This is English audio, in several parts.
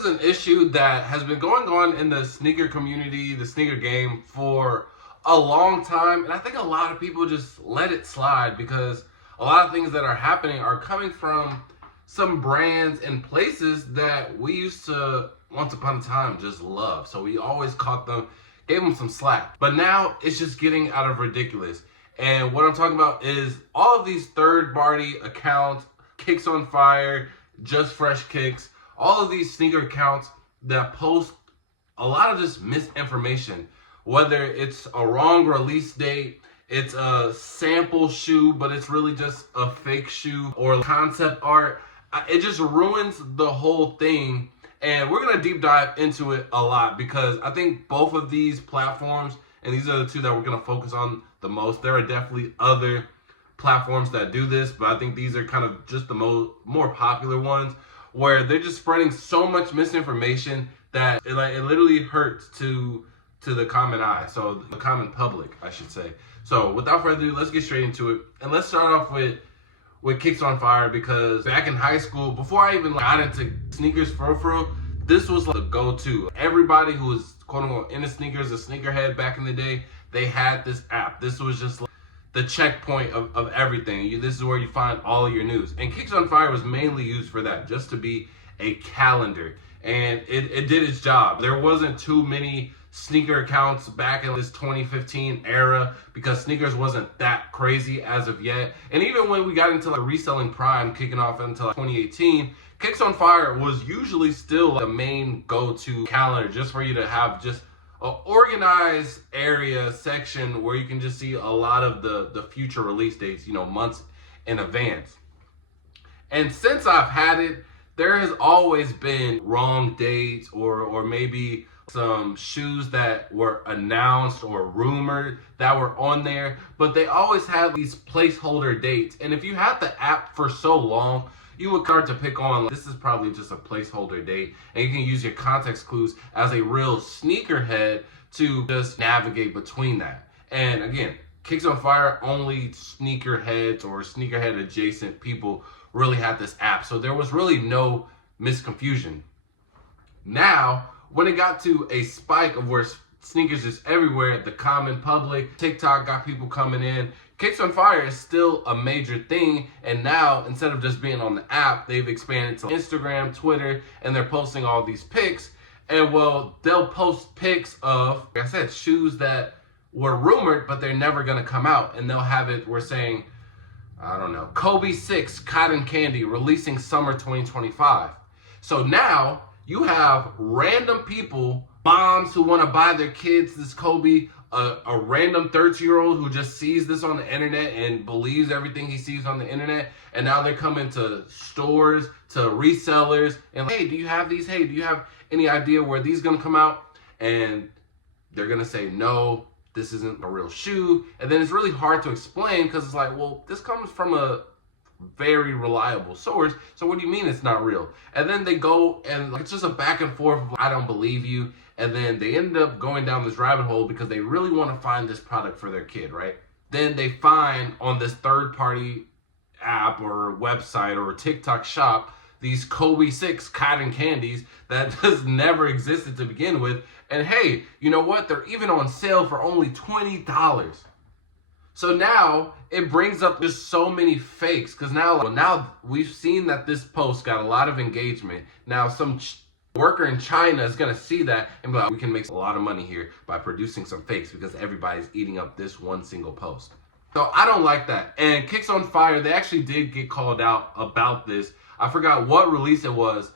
is an issue that has been going on in the sneaker community, the sneaker game for a long time. And I think a lot of people just let it slide because a lot of things that are happening are coming from some brands and places that we used to once upon a time just love. So we always caught them, gave them some slack. But now it's just getting out of ridiculous. And what I'm talking about is all of these third-party accounts, Kicks on Fire, Just Fresh Kicks, all of these sneaker accounts that post a lot of just misinformation, whether it's a wrong release date, it's a sample shoe, but it's really just a fake shoe, or concept art. It just ruins the whole thing. And we're going to deep dive into it a lot because I think both of these platforms, and these are the two that we're going to focus on the most. There are definitely other platforms that do this, but I think these are kind of just the more popular ones, where they're just spreading so much misinformation that it literally hurts to the common eye, so the common public, I should say. So without further ado, let's get straight into it, and let's start off with Kicks on Fire, because back in high school, before I even got into sneakers for real, this was like the go-to. Everybody who was quote unquote into sneakers, a sneakerhead back in the day, they had this app. This was just like the checkpoint of everything. This is where you find all of your news. And Kicks on Fire was mainly used for that, just to be a calendar. And it did its job. There wasn't too many sneaker accounts back in this 2015 era because sneakers wasn't that crazy as of yet. And even when we got into like reselling prime, kicking off until like 2018, Kicks on Fire was usually still the main go-to calendar, just for you to have just an organized area section where you can just see a lot of the future release dates, months in advance. And since I've had it, there has always been wrong dates or maybe some shoes that were announced or rumored that were on there, but they always have these placeholder dates. And if you had the app for so long, you would start to pick on, this is probably just a placeholder date, and you can use your context clues as a real sneakerhead to just navigate between that. And again, Kicks on Fire, only sneakerheads or sneakerhead adjacent people really had this app, so there was really no misconfusion. Now, when it got to a spike of where sneakers is everywhere, the common public, TikTok got people coming in, Kicks on Fire is still a major thing, and now instead of just being on the app, they've expanded to Instagram, Twitter, and they're posting all these pics. And well, they'll post pics of, like I said, shoes that were rumored, but they're never gonna come out. And they'll have it, we're saying, I don't know, Kobe 6 Cotton Candy releasing summer 2025. So now you have random people, moms who want to buy their kids this Kobe, a random 30-year-old who just sees this on the internet and believes everything he sees on the internet, and now they're coming to stores, to resellers, and like, hey, do you have these? Hey, do you have any idea where these gonna come out? And they're gonna say, no, this isn't a real shoe. And then it's really hard to explain because it's like, well, this comes from a very reliable source, so what do you mean it's not real? And then they go and it's just a back and forth of, I don't believe you. And then they end up going down this rabbit hole because they really want to find this product for their kid, right? Then they find on this third-party app or website or TikTok shop these Kobe 6 cotton candies that just never existed to begin with. And hey, you know what? They're even on sale for only $20. So now it brings up just so many fakes, because now we've seen that this post got a lot of engagement. Now some worker in China is going to see that and be like, we can make a lot of money here by producing some fakes because everybody's eating up this one single post. So I don't like that. And Kicks on Fire, they actually did get called out about this. I forgot what release it was,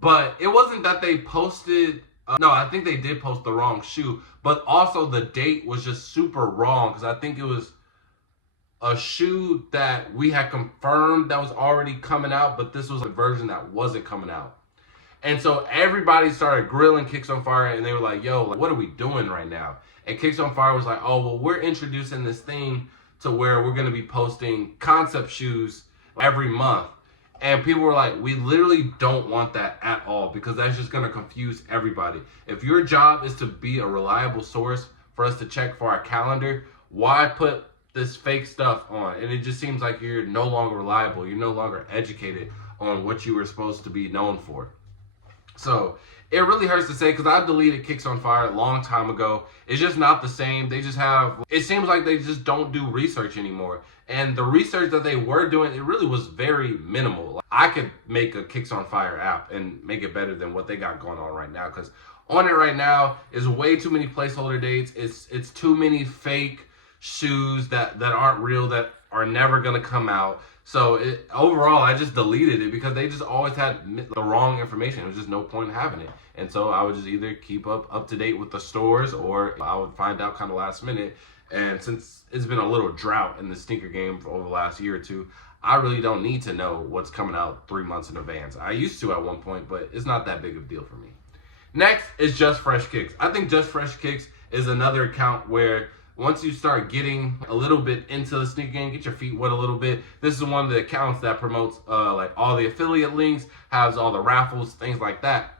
but it wasn't that they posted, no, I think they did post the wrong shoe, but also the date was just super wrong, because I think it was a shoe that we had confirmed that was already coming out, but this was a version that wasn't coming out. And so everybody started grilling Kicks on Fire, and they were like, yo, what are we doing right now? And Kicks on Fire was like, oh, well, we're introducing this thing to where we're going to be posting concept shoes every month. And people were like, we literally don't want that at all, because that's just going to confuse everybody. If your job is to be a reliable source for us to check for our calendar, why put this fake stuff on? And it just seems like you're no longer reliable. You're no longer educated on what you were supposed to be known for. So it really hurts to say because I deleted Kicks on Fire a long time ago. It's just not the same. They just have, it seems like they just don't do research anymore. And the research that they were doing, it really was very minimal. Like, I could make a Kicks on Fire app and make it better than what they got going on right now. Because on it right now is way too many placeholder dates. It's too many fake shoes that aren't real, that are never going to come out. So overall, I just deleted it because they just always had the wrong information. There was just no point in having it. And so I would just either keep up to date with the stores, or I would find out kind of last minute. And since it's been a little drought in the sneaker game for over the last year or two, I really don't need to know what's coming out 3 months in advance. I used to at one point, but it's not that big of a deal for me. Next is Just Fresh Kicks. I think Just Fresh Kicks is another account where once you start getting a little bit into the sneaker game, get your feet wet a little bit, this is one of the accounts that promotes like all the affiliate links, has all the raffles, things like that.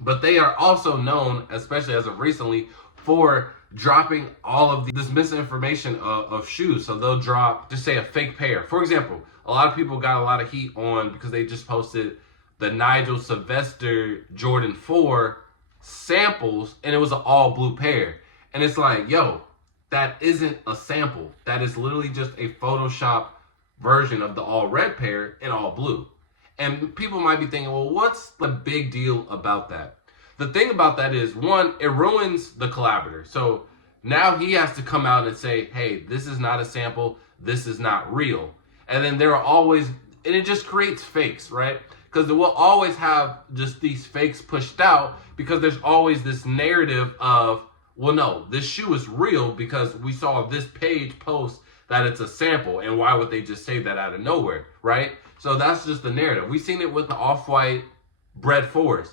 But they are also known, especially as of recently, for dropping all of this misinformation of shoes. So they'll drop, just say, a fake pair. For example, a lot of people got a lot of heat on because they just posted the Nigel Sylvester Jordan 4 samples, and it was an all blue pair. And it's like, yo, that isn't a sample. That is literally just a Photoshop version of the all red pair in all blue. And people might be thinking, well, what's the big deal about that? The thing about that is, one, it ruins the collaborator. So now he has to come out and say, hey, this is not a sample. This is not real. And then there are always, and it just creates fakes, right? Because we'll always have just these fakes pushed out because there's always this narrative of, well, no, this shoe is real because we saw this page post that it's a sample, and why would they just say that out of nowhere, right? So that's just the narrative. We've seen it with the Off-White Bread 4s.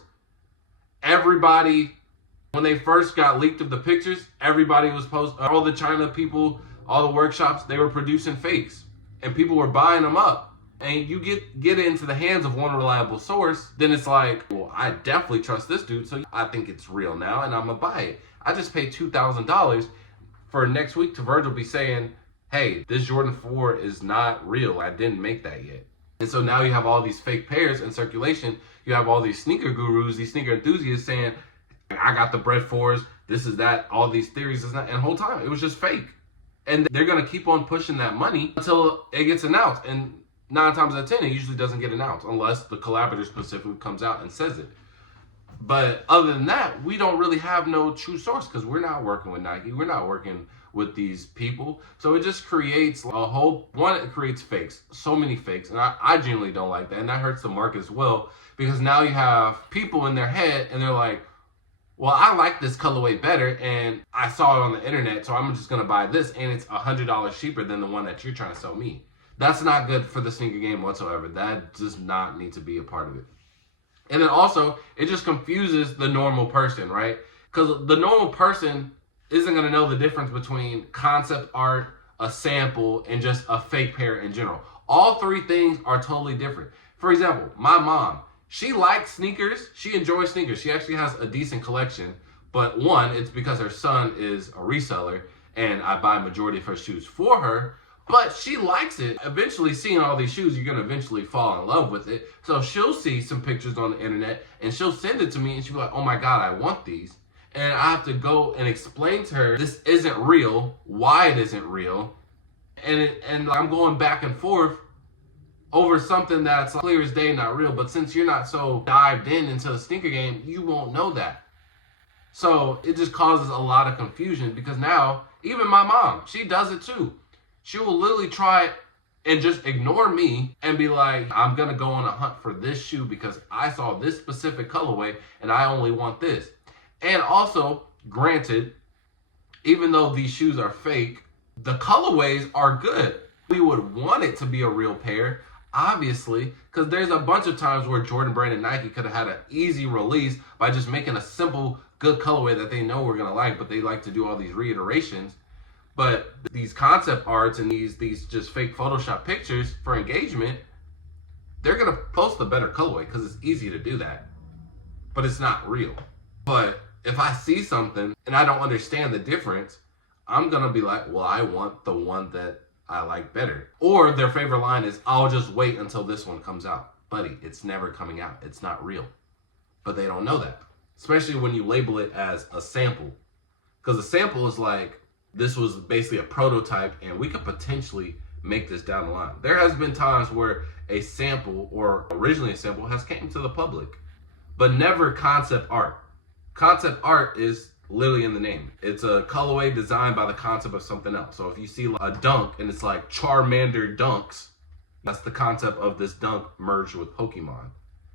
Everybody, when they first got leaked of the pictures, everybody was posting, all the China people, all the workshops, they were producing fakes, and people were buying them up. And you get it into the hands of one reliable source, then it's like, well, I definitely trust this dude, so I think it's real now, and I'm gonna buy it. I just paid $2,000 for next week to Virgil be saying, hey, this Jordan 4 is not real. I didn't make that yet. And so now you have all these fake pairs in circulation. You have all these sneaker gurus, these sneaker enthusiasts saying, I got the Bread 4s, this is that, all these theories is that, and the whole time it was just fake. And they're gonna keep on pushing that money until it gets announced. And 9 times out of 10, it usually doesn't get announced unless the collaborator specifically comes out and says it. But other than that, we don't really have no true source because we're not working with Nike. We're not working with these people. So it just creates a whole, one, it creates fakes, so many fakes. And I genuinely don't like that. And that hurts the market as well because now you have people in their head and they're like, well, I like this colorway better and I saw it on the internet, so I'm just going to buy this and it's $100 cheaper than the one that you're trying to sell me. That's not good for the sneaker game whatsoever. That does not need to be a part of it. And then also, it just confuses the normal person, right? Because the normal person isn't going to know the difference between concept art, a sample, and just a fake pair in general. All three things are totally different. For example, my mom, she likes sneakers. She enjoys sneakers. She actually has a decent collection. But one, it's because her son is a reseller, and I buy majority of her shoes for her. But she likes it. Eventually, seeing all these shoes, you're going to eventually fall in love with it. So she'll see some pictures on the internet and she'll send it to me and she'll be like, oh my God, I want these. And I have to go and explain to her, this isn't real, why it isn't real. And I'm going back and forth over something that's clear as day, not real. But since you're not so dived into the sneaker game, you won't know that. So it just causes a lot of confusion because now, even my mom, she does it too. She will literally try and just ignore me and be like, I'm going to go on a hunt for this shoe because I saw this specific colorway and I only want this. And also, granted, even though these shoes are fake, the colorways are good. We would want it to be a real pair, obviously, because there's a bunch of times where Jordan Brand and Nike could have had an easy release by just making a simple, good colorway that they know we're going to like, but they like to do all these reiterations. But these concept arts and these just fake Photoshop pictures for engagement, they're going to post a better colorway because it's easy to do that. But it's not real. But if I see something and I don't understand the difference, I'm going to be like, well, I want the one that I like better. Or their favorite line is, I'll just wait until this one comes out. Buddy, it's never coming out. It's not real. But they don't know that, especially when you label it as a sample. Because a sample is like, this was basically a prototype and we could potentially make this down the line. There has been times where a sample, or originally a sample, has came to the public, but never concept art. Concept art is literally in the name. It's a colorway designed by the concept of something else. So if you see a dunk and it's like Charmander dunks, that's the concept of this dunk merged with Pokemon.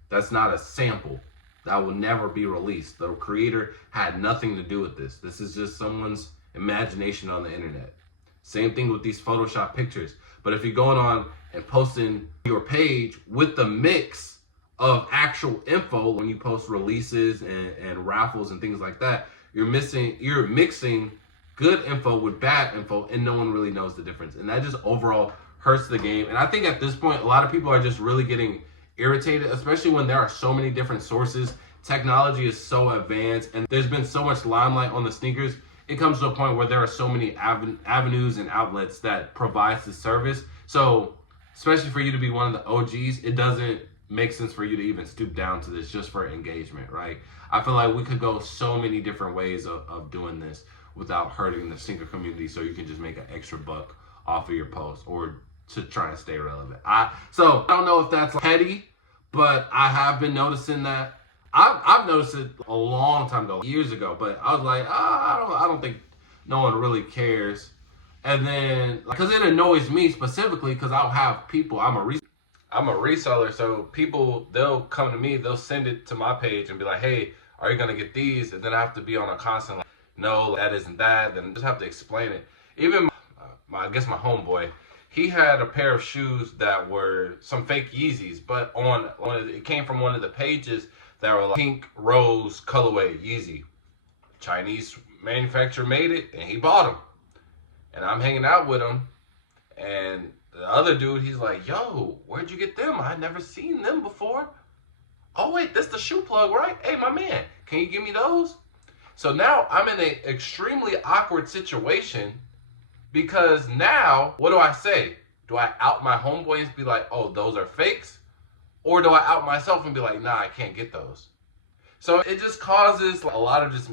That's not a sample. That will never be released. The creator had nothing to do with this. This is just someone's imagination on the internet. Same thing with these Photoshop pictures. But if you're going on and posting your page with the mix of actual info, when you post releases and raffles and things like that, you're mixing good info with bad info, and no one really knows the difference. And that just overall hurts the game. And I think at this point, a lot of people are just really getting irritated, especially when there are so many different sources. Technology is so advanced and there's been so much limelight on the sneakers. It comes to a point where there are so many avenues and outlets that provides the service. So especially for you to be one of the OGs, it doesn't make sense for you to even stoop down to this just for engagement, right? I feel like we could go so many different ways of doing this without hurting the sneaker community, so you can just make an extra buck off of your post or to try and stay relevant. So I don't know if that's petty, but I have been noticing that. I've noticed it a long time ago, years ago, but I was like, I don't think no one really cares. And then, because it annoys me specifically, because I'll have people, I'm a reseller, so people, they'll come to me, they'll send it to my page and be like, hey, are you gonna get these? And then I have to be on a constant, like, no, that isn't that, then just have to explain it. Even I guess my homeboy, he had a pair of shoes that were some fake Yeezys, but it came from one of the pages that were like pink rose colorway Yeezy. Chinese manufacturer made it and he bought them. And I'm hanging out with him, and the other dude, he's like, yo, where'd you get them? I'd never seen them before. Oh wait, that's the shoe plug, right? Hey, my man, can you give me those? So now I'm in an extremely awkward situation, because now, what do I say? Do I out my homeboy and be like, oh, those are fakes? Or do I out myself and be like, nah, I can't get those? So it just causes a lot of just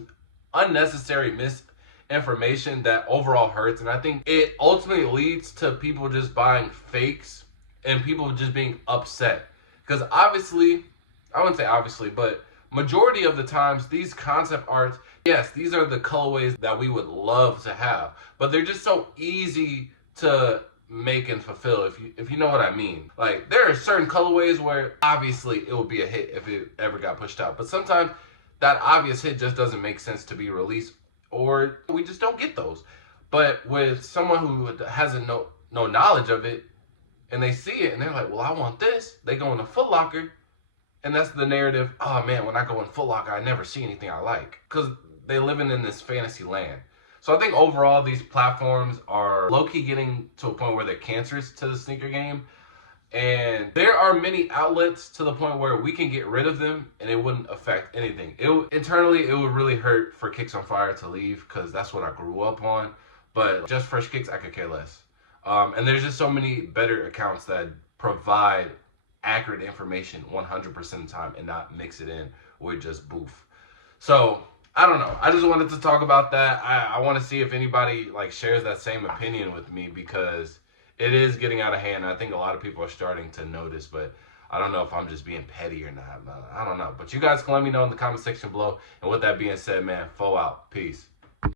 unnecessary misinformation that overall hurts. And I think it ultimately leads to people just buying fakes and people just being upset. Because obviously, I wouldn't say obviously, but majority of the times, these concept arts, yes, these are the colorways that we would love to have, but they're just so easy to make and fulfill, if you know what I mean. Like, there are certain colorways where obviously it would be a hit if it ever got pushed out, but sometimes that obvious hit just doesn't make sense to be released, or we just don't get those. But with someone who hasn't no knowledge of it, and they see it and they're like, well, I want this, they go into Foot Locker, and that's the narrative. Oh man, when I go in Foot Locker, I never see anything I like, because they're living in this fantasy land. So I think overall these platforms are low-key getting to a point where they're cancerous to the sneaker game. And there are many outlets to the point where we can get rid of them and it wouldn't affect anything. Internally, it would really hurt for Kicks on Fire to leave, because that's what I grew up on. But just Fresh Kicks, I could care less. And there's just so many better accounts that provide accurate information 100% of the time and not mix it in with just boof. So I don't know. I just wanted to talk about that. I want to see if anybody like shares that same opinion with me, because it is getting out of hand. I think a lot of people are starting to notice, but I don't know if I'm just being petty or not. I don't know. But you guys can let me know in the comment section below. And with that being said, man, foe out. Peace.